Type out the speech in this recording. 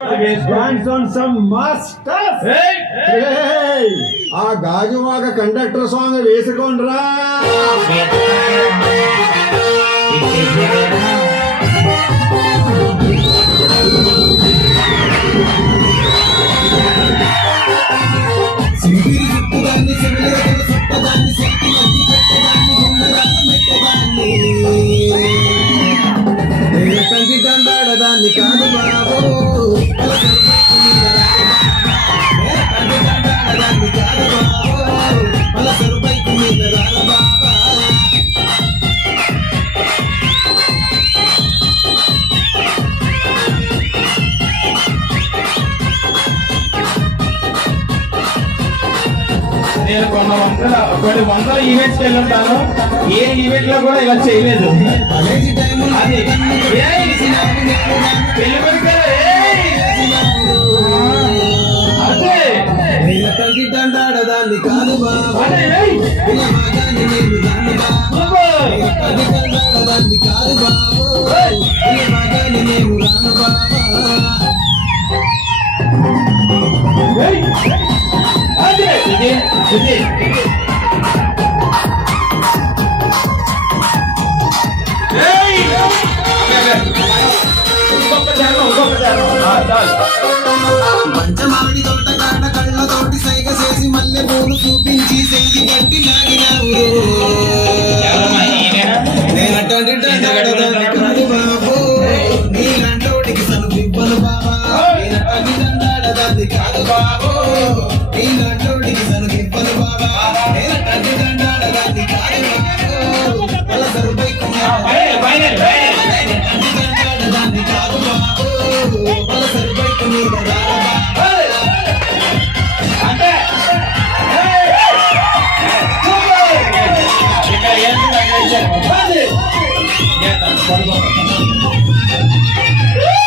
Dance on some mass stuff. Hey! ఆ Gajuwaka conductor song వేసుకోండ్రా. దాన్ని కాదు బాబు దాన్ని కాదు బాబు పలసరు బైకు మీద రాల బాబా నేను కొన్ని వందల ఈవెంట్స్కి వెళ్ళి ఉంటాను. ఏ ఈవెంట్ లో కూడా ఇలా చేయలేదు. అది దాన్ని కాదు దాన్ని కాదు పంచమాడి తోట కాడ కళ్ళతోటి సైగ చేసి మల్లె పూలు చూపించి సెంగి కట్టి లాగినావు బాబు నీలంటోడికి సను బిబ్బలు బాబా దాన్ని కాదు బాబు నీలంటోడికి సను బిబ్బలు బాబా దాన్ని కాదు బాబు పలసరు బైకు దాన్ని కాదు బాబు పలసరు బైకు మీద ఇక్కడ